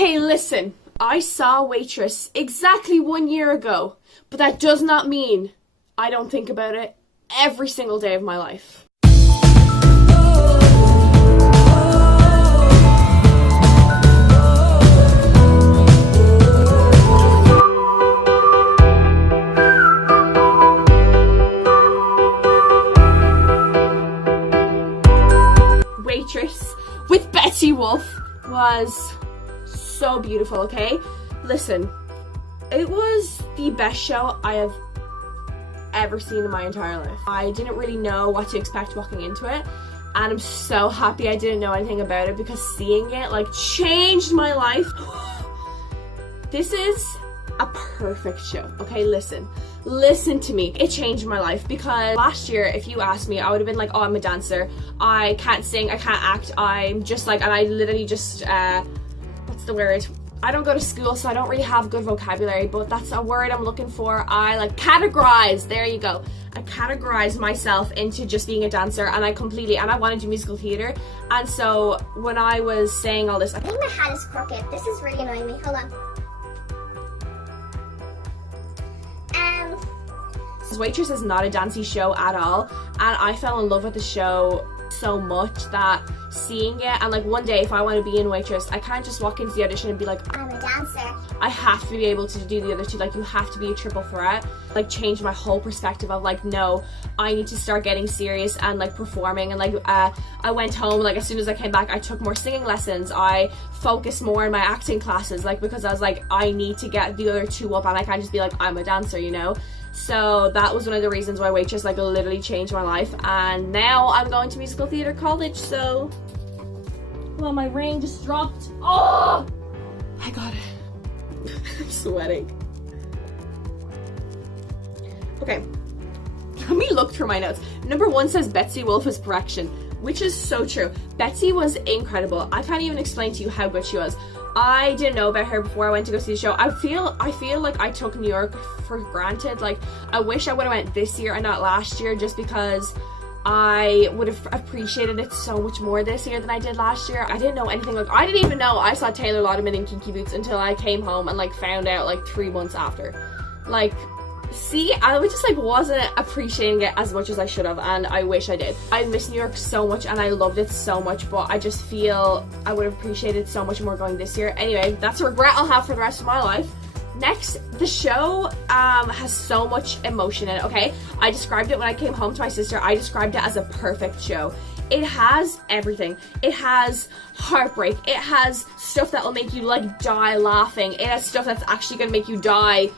Okay, listen, I saw Waitress exactly 1 year ago, but that does not mean I don't think about it every single day of my life. Waitress with Betsy Wolfe was so beautiful, okay? Listen, it was the best show I have ever seen in my entire life. I didn't really know what to expect walking into it, and I'm so happy I didn't know anything about it, because seeing it like changed my life. This is a perfect show, okay? Listen to me. It changed my life, because last year, if you asked me, I would have been like, oh, I'm a dancer, I can't sing, I can't act, I'm just like, and I literally just what's the word, I don't go to school, so I don't really have good vocabulary, but that's a word I'm looking for. I like categorize, there you go. I categorize myself into just being a dancer, and I want to do musical theatre. And so when I was saying all this, I think my hat is crooked. This is really annoying me. Hold on. Waitress is not a dancey show at all, and I fell in love with the show so much that seeing it, and like one day if I want to be in Waitress, I can't just walk into the audition and be like, I'm a dancer. I have to be able to do the other two. Like, you have to be a triple threat. Like, changed my whole perspective of like, no, I need to start getting serious and like performing. And like I went home, like as soon as I came back, I took more singing lessons, I focused more in my acting classes, like because I was like, I need to get the other two up, and I can't just be like, I'm a dancer, you know. So that was one of the reasons why Waitress like literally changed my life. And now I'm going to musical theatre college, so well, my ring just dropped. Oh, I got it. I'm sweating. Okay, let me look through my notes. Number 1 says Betsy Wolfe is perfection, which is so true. Betsy was incredible. I can't even explain to you how good she was. I didn't know about her before I went to go see the show. I feel like I took New York for granted. Like, I wish I would have went this year and not last year, just because I would have appreciated it so much more this year than I did last year. I didn't know anything. Like, I didn't even know I saw Taylor Lautner in Kinky Boots until I came home and like found out like 3 months after. Like, see, I just like wasn't appreciating it as much as I should have, and I wish I did. I miss New York so much and I loved it so much, but I just feel I would have appreciated so much more going this year. Anyway, that's a regret I'll have for the rest of my life. Next, the show has so much emotion in it, okay? I described it when I came home to my sister. I described it as a perfect show. It has everything. It has heartbreak. It has stuff that will make you like die laughing. It has stuff that's actually gonna make you die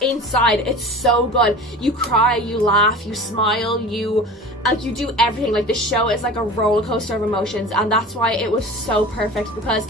inside. It's so good. You cry, you laugh, you smile, you do everything. Like, the show is like a roller coaster of emotions, and that's why it was so perfect, because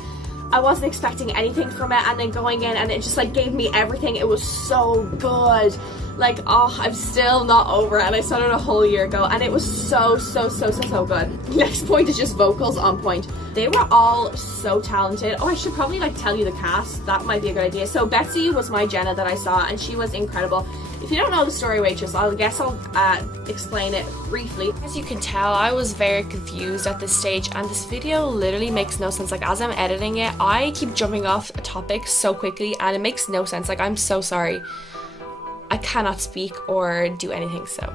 I wasn't expecting anything from it, and then going in and it just like gave me everything. It was so good. Like, oh, I'm still not over it, and I started a whole year ago, and it was so good. Next point is just vocals on point. They were all so talented. Oh, I should probably like tell you the cast. That might be a good idea. So Betsy was my Jenna that I saw, and she was incredible. If you don't know the story Waitress, I'll explain it briefly. As you can tell, I was very confused at this stage, and this video literally makes no sense. Like, as I'm editing it, I keep jumping off a topic so quickly, and it makes no sense. Like, I'm so sorry. I cannot speak or do anything, so.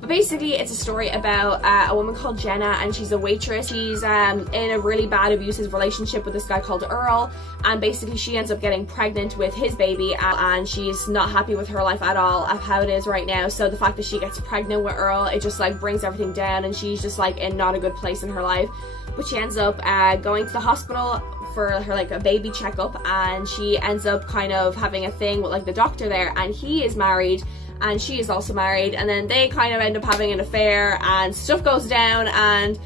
But basically, it's a story about a woman called Jenna, and she's a waitress. She's in a really bad abusive relationship with this guy called Earl, and basically she ends up getting pregnant with his baby, and she's not happy with her life at all of how it is right now. So the fact that she gets pregnant with Earl, it just like brings everything down, and she's just like in not a good place in her life. But she ends up going to the hospital for her like a baby checkup, and she ends up kind of having a thing with like the doctor there, and he is married and she is also married, and then they kind of end up having an affair, and stuff goes down, and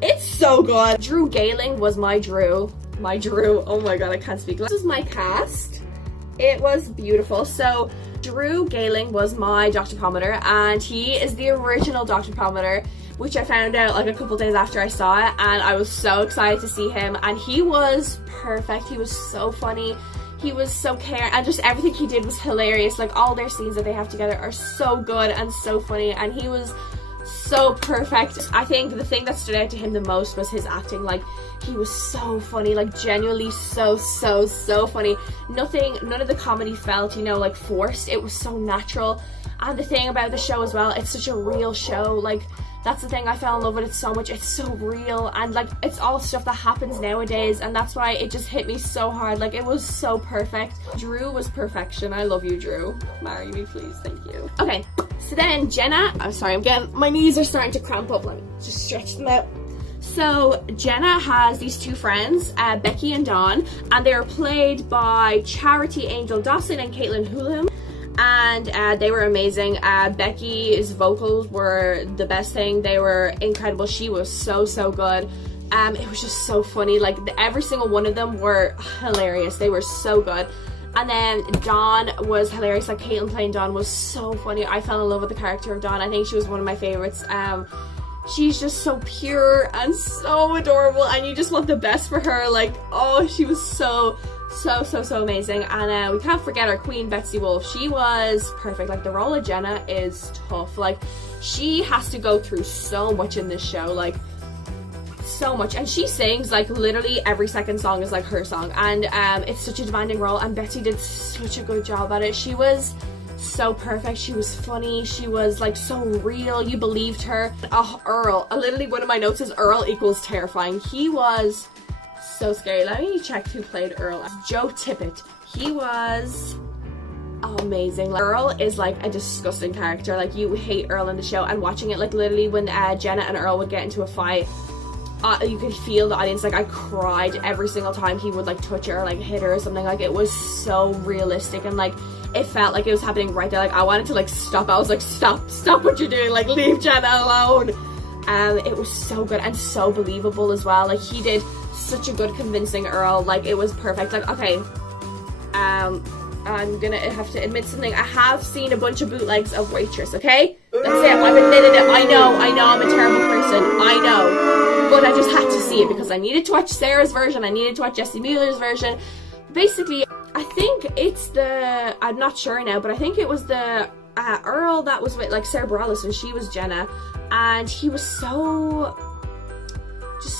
it's so good. Drew Gayling was my Drew. Oh my god, I can't speak. This is my cast. It was beautiful. So Drew Gayling was my Dr. Pomander, and he is the original Dr. Pomander, which I found out like a couple days after I saw it, and I was so excited to see him, and he was perfect. He was so funny. He was so caring, and just everything he did was hilarious. Like, all their scenes that they have together are so good and so funny, and he was so perfect. I think the thing that stood out to him the most was his acting. Like, he was so funny, like genuinely so funny. None of the comedy felt, you know, like forced. It was so natural. And the thing about the show as well, it's such a real show. Like, that's the thing, I fell in love with it so much. It's so real, and like, it's all stuff that happens nowadays, and that's why it just hit me so hard. Like, it was so perfect. Drew was perfection. I love you, Drew. Marry me, please. Thank you. Okay, so then Jenna, I'm sorry, my knees are starting to cramp up. Let me just stretch them out. So Jenna has these two friends, Becky and Dawn, and they are played by Charity Angel Dawson and Caitlin Hulum. And they were amazing. Becky's vocals were the best thing. They were incredible. She was so good. It was just so funny. Like, every single one of them were hilarious. They were so good. And then Dawn was hilarious. Like, Caitlin playing Dawn was so funny. I fell in love with the character of Dawn. I think she was one of my favorites. She's just so pure and so adorable, and you just want the best for her. Like, oh, she was so amazing. And we can't forget our queen, Betsy Wolfe. She was perfect. Like, the role of Jenna is tough. Like, she has to go through so much in this show, like, so much. And she sings, like, literally every second song is like her song, and it's such a demanding role, and Betsy did such a good job at it. She was so perfect. She was funny. She was like so real. You believed her. Oh, Earl. Literally one of my notes is Earl equals terrifying. He was so scary. Let me check who played Earl. Joe Tippett. He was amazing. Like, Earl is like a disgusting character. Like, you hate Earl in the show, and watching it, like, literally when Jenna and Earl would get into a fight, you could feel the audience. Like, I cried every single time he would like touch her or like hit her or something. Like, it was so realistic, and like, it felt like it was happening right there. Like, I wanted to like stop. I was like, stop what you're doing. Like, leave Jenna alone. It was so good and so believable as well. Like, he did such a good convincing Earl. Like, it was perfect. Like, okay, I'm gonna have to admit something. I have seen a bunch of bootlegs of Waitress, okay? That's it. I've admitted it. I know I'm a terrible person. I know. But I just had to see it because I needed to watch Sarah's version. I needed to watch Jesse Mueller's version. Basically, I think it's I'm not sure now, but I think it was the Earl that was with like Sarah Bareilles when she was Jenna, and he was just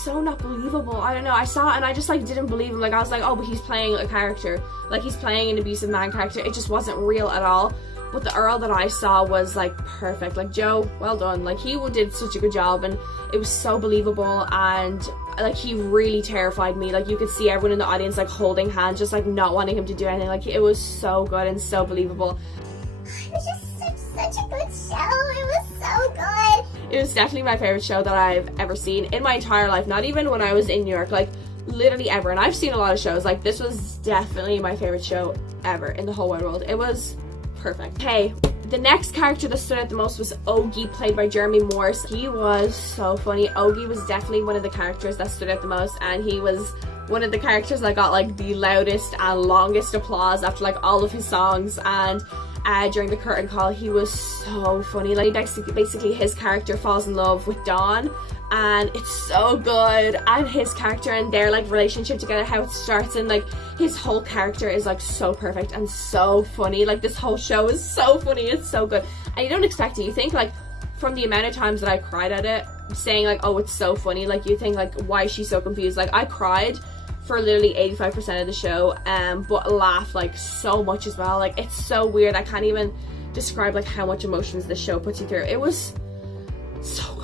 so not believable. I don't know, I saw it and I just like didn't believe him. Like, I was like, oh, but he's playing a character, like he's playing an abusive man character. It just wasn't real at all. But the Earl that I saw was like perfect. Like, Joe, well done. Like, he did such a good job, and it was so believable, and like, he really terrified me. Like, you could see everyone in the audience like holding hands, just like not wanting him to do anything. Like, it was so good and so believable. It was just such a good show. It was so good. It was definitely my favorite show that I've ever seen in my entire life. Not even when I was in New York, like literally ever. And I've seen a lot of shows. Like, this was definitely my favorite show ever in the whole wide world. It was perfect. Okay, the next character that stood out the most was Ogie, played by Jeremy Morse. He was so funny. Ogie was definitely one of the characters that stood out the most, and he was one of the characters that got like the loudest and longest applause after like all of his songs. And during the curtain call, he was so funny. Like, basically his character falls in love with Dawn, and it's so good. And his character and their like relationship together, how it starts, and like his whole character is like so perfect and so funny. Like, this whole show is so funny. It's so good, and you don't expect it. You think, like, from the amount of times that I cried at it, saying like, oh, it's so funny, like, you think like, why is she so confused? Like, I cried for literally 85% of the show, but laughed like so much as well. Like, it's so weird. I can't even describe like how much emotions this show puts you through. It was so good.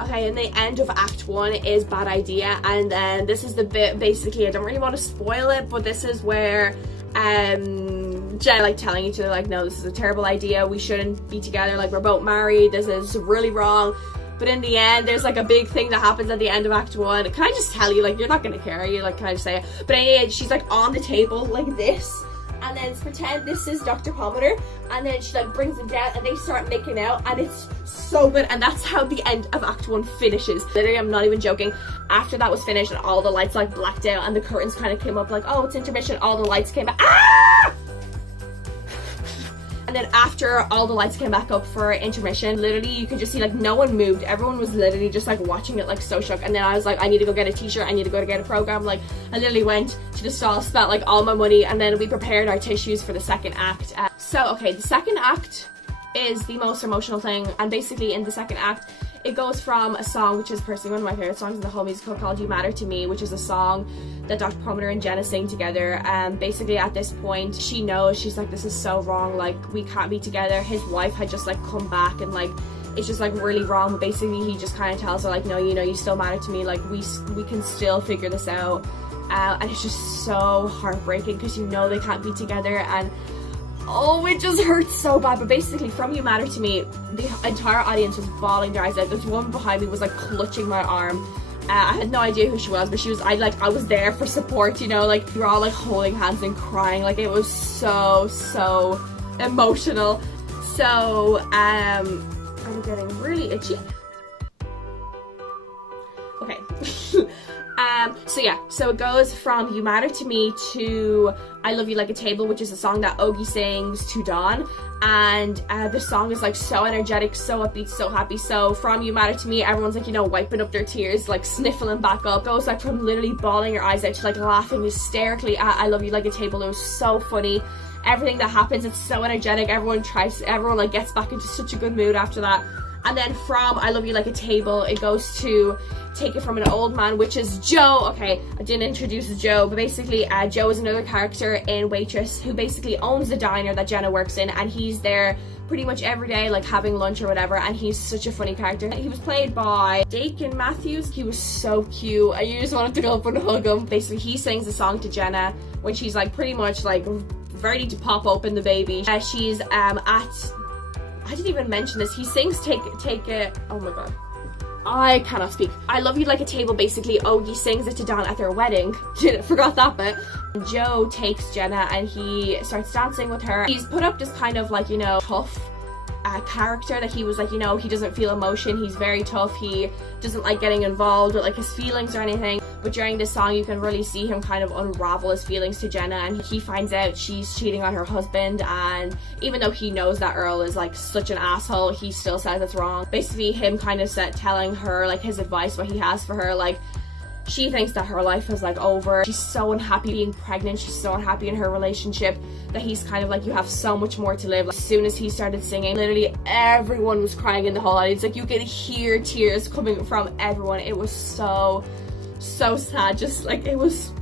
Okay, and the end of Act 1 is Bad Idea, and then this is the bit, basically, I don't really want to spoil it, but this is where Jenna like telling each other like, no, this is a terrible idea, we shouldn't be together, like, we're both married, this is really wrong. But in the end, there's like a big thing that happens at the end of Act 1. Can I just tell you, like, you're not gonna care, you like, can I just say it? But anyway, she's like on the table like this, and then pretend this is Dr. Pomander, and then she like brings him down and they start making out, and it's so good. And that's how the end of Act 1 finishes. Literally, I'm not even joking. After that was finished and all the lights like blacked out and the curtains kind of came up, like, oh, it's intermission, all the lights came back. Ah! And then after all the lights came back up for intermission, literally you could just see like no one moved. Everyone was literally just like watching it like so shook. And then I was like, I need to go get a t-shirt, I need to go to get a program. Like I literally went to the stall, spent like all my money, and then we prepared our tissues for the second act. Okay, the second act is the most emotional thing, and basically in the second act it goes from a song which is personally one of my favorite songs in the whole musical called You Matter to Me, which is a song that Dr. Palmer and Jenna sing together. Basically at this point she knows, she's like, this is so wrong, like we can't be together. His wife had just like come back and like it's just like really wrong, but basically he just kind of tells her like, no, you know, you still matter to me, like we can still figure this out. And it's just so heartbreaking because you know they can't be together, and oh, it just hurts so bad. But basically from You Matter to Me, the entire audience was bawling their eyes out. This woman behind me was like clutching my arm. I had no idea who she was, but she was, I was there for support, you know, like we were all like holding hands and crying. Like it was so emotional. So I'm getting really itchy. Okay. So it goes from You Matter to Me to I Love You Like a Table, which is a song that Ogie sings to Dawn, and the song is like so energetic, so upbeat, so happy. So from You Matter to Me, everyone's like, you know, wiping up their tears, like sniffling back up. It goes like from literally bawling your eyes out to like laughing hysterically at I Love You Like a Table. It was so funny. Everything that happens, it's so energetic. Everyone like gets back into such a good mood after that. And then from I Love You Like a Table, it goes to Take It From an Old Man, which is Joe. Okay, I didn't introduce Joe, but basically Joe is another character in Waitress who basically owns the diner that Jenna works in, and he's there pretty much every day, like having lunch or whatever, and he's such a funny character. He was played by Dakin Matthews. He was so cute. I just wanted to go up and hug him. Basically, he sings a song to Jenna when she's like pretty much like ready to pop open the baby. She's I didn't even mention this. He sings Take It. Oh my god. I cannot speak. I Love You Like a Table, basically Ogie sings it to Dawn at their wedding. Forgot that bit. Joe takes Jenna and he starts dancing with her. He's put up this kind of like, you know, tough character that he was like, you know, he doesn't feel emotion, he's very tough, he doesn't like getting involved with like his feelings or anything. But during this song you can really see him kind of unravel his feelings to Jenna, and he finds out she's cheating on her husband, and even though he knows that Earl is like such an asshole, he still says it's wrong. Basically him kind of telling her like his advice, what he has for her, like she thinks that her life is like over. She's so unhappy being pregnant, she's so unhappy in her relationship that he's kind of like, you have so much more to live. Like, as soon as he started singing, literally everyone was crying in the whole audience. Like you could hear tears coming from everyone. It was so sad. Just like it was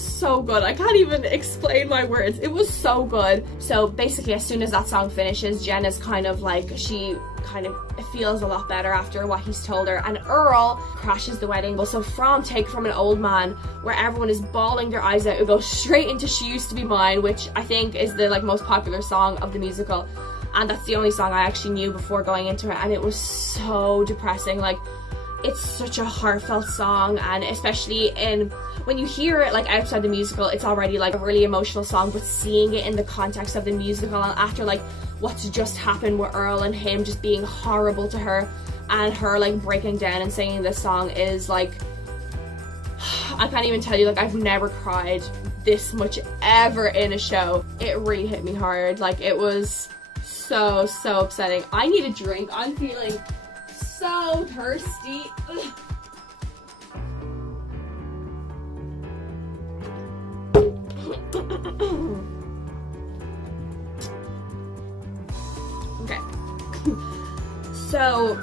so good. I can't even explain my words. It was so good. So basically as soon as that song finishes, Jenna's kind of like, she kind of feels a lot better after what he's told her, and Earl crashes the wedding. So from Take It From an Old Man, where everyone is bawling their eyes out, it goes straight into She Used to Be Mine, which I think is the like most popular song of the musical, and that's the only song I actually knew before going into it, and it was so depressing. Like it's such a heartfelt song, and especially when you hear it like outside the musical, it's already like a really emotional song, but seeing it in the context of the musical and after like what's just happened with Earl and him just being horrible to her, and her like breaking down and singing this song is like, I can't even tell you, like I've never cried this much ever in a show. It really hit me hard. Like it was so upsetting. I need a drink. I'm feeling so thirsty. Ugh. Okay. So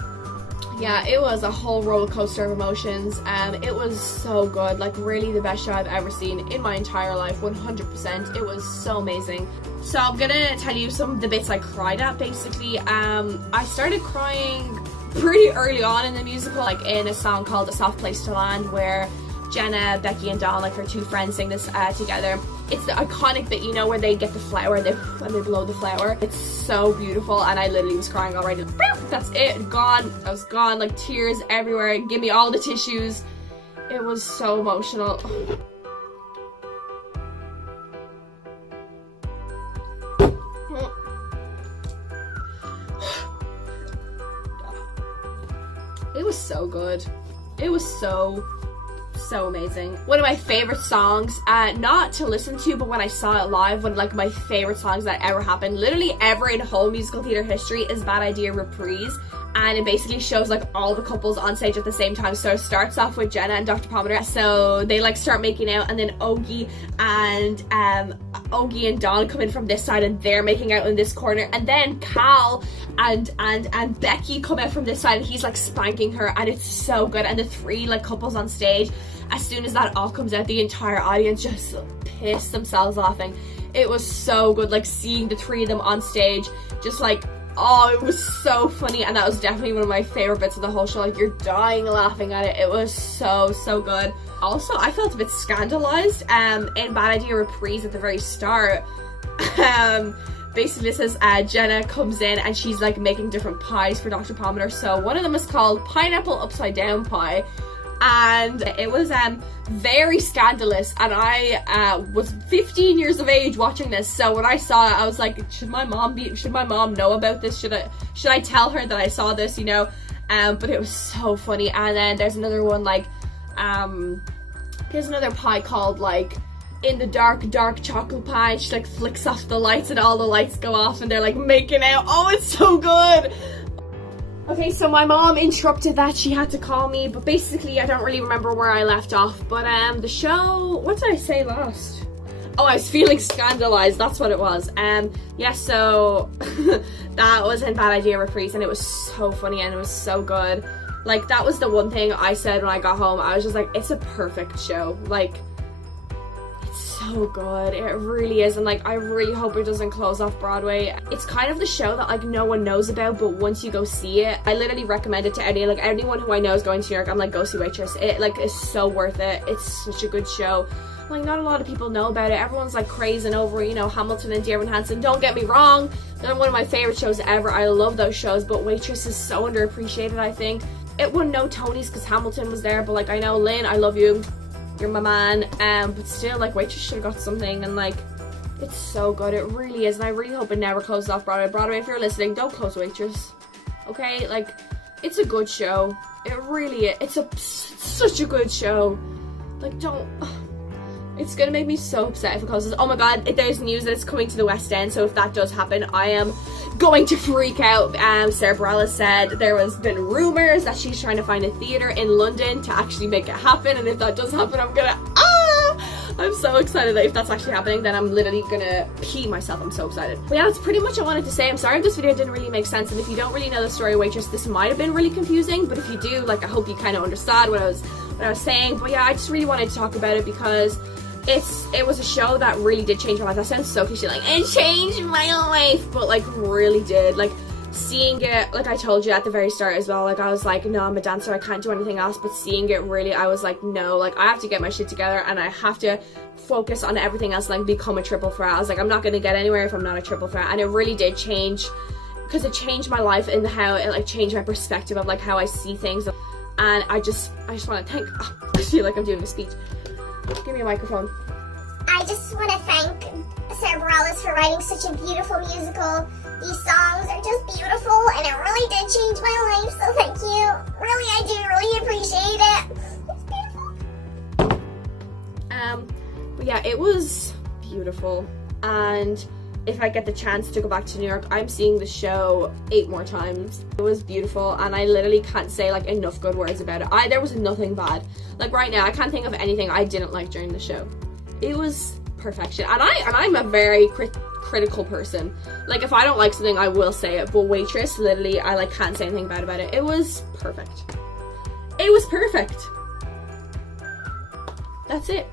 yeah, it was a whole roller coaster of emotions. It was so good, like really the best show I've ever seen in my entire life, 100%. It was so amazing. So I'm gonna tell you some of the bits I cried at. Basically, I started crying pretty early on in the musical, like in a song called A Soft Place to Land, where Jenna, Becky and Dawn, like her two friends, sing this together. It's the iconic bit, you know, where they get the flower and they blow the flower. It's so beautiful, and I literally was crying already. That's it, gone. I was gone, like tears everywhere. Give me all the tissues. It was so emotional. It was so good. It was so so amazing. One of my favorite songs, not to listen to, but when I saw it live, one of like my favorite songs that ever happened, literally ever in whole musical theatre history, is Bad Idea Reprise. And it basically shows like all the couples on stage at the same time. So it starts off with Jenna and Dr. Pomander. So they like start making out, and then Ogie and Dawn come in from this side and they're making out in this corner. And then Cal and Becky come out from this side and he's like spanking her, and it's so good. And the three like couples on stage, as soon as that all comes out, the entire audience just pissed themselves laughing. It was so good, like seeing the three of them on stage, just like, oh, it was so funny. And that was definitely one of my favorite bits of the whole show. Like, you're dying laughing at it. It was so good. Also, I felt a bit scandalized in Bad Idea Reprise at the very start. Basically, this is Jenna comes in and she's like making different pies for Dr. Pomander. So one of them is called Pineapple Upside Down Pie, and it was very scandalous. And I was 15 years of age watching this, so when I saw it, I was like, should my mom know about this? Should I tell her that I saw this, you know? But it was so funny. And then there's another one, like here's another pie called like In the Dark Chocolate Pie, and she like flicks off the lights and all the lights go off and they're like making out. Oh, it's so good. Okay, so my mom interrupted that. She had to call me, but basically I don't really remember where I left off. But the show, what did I say last? Oh, I was feeling scandalized, that's what it was. Yeah, so that was in Bad Idea Reprise, and it was so funny and it was so good. Like, that was the one thing I said when I got home. I was just like, it's a perfect show. Like, so good, it really is. And like, I really hope it doesn't close off Broadway. It's kind of the show that like no one knows about, but once you go see it, I literally recommend it to anyone who I know is going to New York. I'm like, go see Waitress. It like is so worth it. It's such a good show. Like, not a lot of people know about it. Everyone's like crazing over, you know, Hamilton and Dear Evan Hansen. Don't get me wrong, they're one of my favorite shows ever. I love those shows, but Waitress is so underappreciated, I think. It won no Tonys because Hamilton was there, but like, I know, Lynn, I love you, you're my man, but still, like, Waitress should have got something. And like, it's so good, it really is. And I really hope it never closes off Broadway. Broadway, if you're listening, don't close Waitress, okay? Like, it's a good show, it really is. It's such a good show. Like, don't, it's gonna make me so upset if it closes. Oh my god, there's news that it's coming to the West End, so if that does happen, I am going to freak out. Sarah Bareilles said there has been rumors that she's trying to find a theatre in London to actually make it happen, and if that does happen, I'm so excited that if that's actually happening, then I'm literally gonna pee myself. I'm so excited. But yeah, that's pretty much what I wanted to say. I'm sorry if this video didn't really make sense, and if you don't really know the story of Waitress, this might have been really confusing, but if you do, like, I hope you kind of understood what I was saying. But yeah, I just really wanted to talk about it because it was a show that really did change my life. That sounds so cliche, like, it changed my life, but like, really did. Like, seeing it, like I told you at the very start as well, like, I was like, no, I'm a dancer, I can't do anything else. But seeing it, really, I was like, no, like, I have to get my shit together and I have to focus on everything else, like, become a triple threat. I was like, I'm not gonna get anywhere if I'm not a triple threat. And it really did change, because it changed my life and how it like changed my perspective of like how I see things. And I just want to thank, I feel like I'm doing a speech. Give me a microphone. I just want to thank Sarah Bareilles for writing such a beautiful musical. These songs are just beautiful, and it really did change my life, so thank you. Really, I do really appreciate it. It's beautiful. But yeah, it was beautiful, and if I get the chance to go back to New York, I'm seeing the show 8 more times. It was beautiful, and I literally can't say like enough good words about it. There was nothing bad. Like, right now, I can't think of anything I didn't like during the show. It was perfection, and I'm a very critical person. Like, if I don't like something, I will say it. But Waitress, literally, I like can't say anything bad about it. It was perfect. It was perfect. That's it.